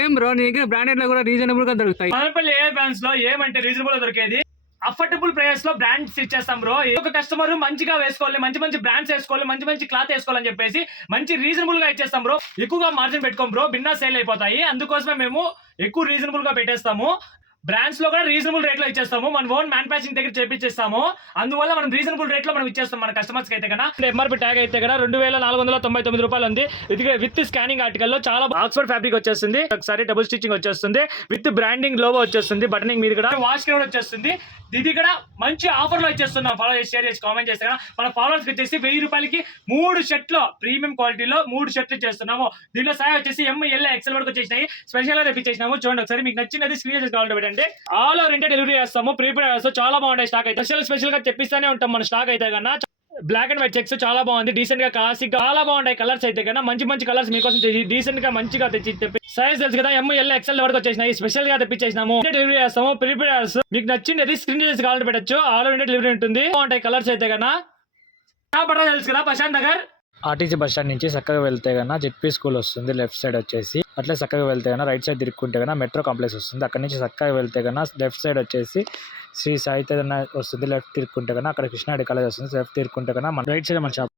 ఏం బ్రో నీ దగ్గర బ్రాండెడ్ లో కూడా రీజనబుల్ గా దొరుకుతాయి. మదనపల్లి ఏ బ్రాండ్స్ లో ఏమంటే రీజనబుల్ గా దొరికేది అఫోర్డబుల్ ప్రైస్ లో బ్రాండ్స్ ఇచ్చేస్తాం బ్రో. ఒక కస్టమర్ మంచిగా వేసుకోవాలి, మంచి మంచి బ్రాండ్స్ వేసుకోవాలి, మంచి మంచి క్లాత్ వేసుకోవాలని చెప్పేసి మంచి రీజనబుల్ గా ఇచ్చేస్తాం బ్రో. ఎక్కువగా మార్జిన్ పెట్టుకోం బ్రో, బిన్నా సేల్ అయిపోతాయి. అందుకోసమే మేము ఎక్కువ రీజనబుల్ గా పెట్టేస్తాము. బ్రాండ్స్ లో కూడా రీజనబుల్ రేట్ లో ఇచ్చేస్తాము. మన ఓన్ మ్యానుఫాక్చరింగ్ దగ్గర చేపించేస్తాము. అందువల్ల మనం రీజనబుల్ రేట్ లో మనం ఇచ్చేస్తాం మన కస్టమర్స్ కి అయితే కన్నా. ఎంఆర్పీ ట్యాగ్ అయితే కదా 2499 రూపాయలు ఉంది. విత్ స్కానింగ్ ఆర్టికల్ లో చాలా ఆక్స్ఫర్డ్ ఫ్యాబ్రిక్ వచ్చేస్తుంది. ఒకసారి డబుల్ స్టిచ్చింగ్ వచ్చేస్తుంది, విత్ బ్రాండింగ్ లోగో వచ్చేస్తుంది, బటనింగ్ మీద కూడా వాష్ కూడా వచ్చేస్తుంది. ఇది కూడా మంచి ఆఫర్ లో ఇచ్చేస్తున్నాం. ఫాలో చేసి షేర్ చేసి కామెంట్ చేస్తే కదా మన ఫాలోవర్స్ వచ్చేసి 1000 రూపాయలకి 3 షర్ట్లు ప్రీమియం క్వాలిటీలో 3 షర్ట్లు చేస్తున్నాము. దీనిలో సాయి వచ్చేసి ML XL వరకు వచ్చేసినాయి. స్పెషల్ గా తెప్పించేసినాము. చూడండి ఒకసారి, మీకు నచ్చినది స్క్రీన్ చేసి కావాలంటే పెట్టండి. ఆల్ ఓవర్ ఇండియా డెలివరీ చేస్తాము. ప్రీపెయిడ్ చేస్తాం. చాలా బాగుంటాయి స్టాక్ అయితే. స్పెషల్ గా తెప్పిస్తానే ఉంటాం మన స్టాక్ అయితే కన్నా. బ్లాక్ అండ్ వైట్ చెక్స్ చాలా బాగుంది, డీసెంట్ గా క్లాసిక్ చాలా బాగుంటాయి. కలర్స్ అయితే కన్నా మంచి మంచి కలర్స్ మీకోసం డీసెంట్ గా మంచిగా తెప్పి సైజ్ తెలుసు కదా ML XL వరకు వచ్చేసినాయి. స్పెషల్ గా తెప్పించేసినాము. డెలివరీ చేస్తాము. ప్రీపెయిడ్ మీకు నచ్చింది స్క్రీన్ చేసి కావాలంటే పెట్టచ్చు. ఆల్ ఓవర్ ఇండియా డెలివరీ ఉంటుంది. బాగుంటాయి కలర్స్ అయితే కన్నా. తెలుసు కదా Prashant Nagar RTC bus stand నుంచి చక్కగా వెళ్తే కన్నా జెడ్పీ స్కూల్ వస్తుంది లెఫ్ట్ సైడ్ వచ్చేసి. అట్లే చక్కగా వెళ్తే కన్నా రైట్ సైడ్ తిరుక్కుంటే కన్నా మెట్రో కాంప్లెక్స్ వస్తుంది. అక్కడ నుంచి చక్కగా వెళ్తే కన్నా లెఫ్ట్ సైడ్ వచ్చేసి శ్రీ సాయి వస్తుంది. లెఫ్ట్ తిరుక్కుంటే కన్నా అక్కడ కృష్ణాడి కాలేజ్ వస్తుంది. లెఫ్ట్ తిరుక్కుంటే కన్నా రైట్ సైడ్ మన షాప్.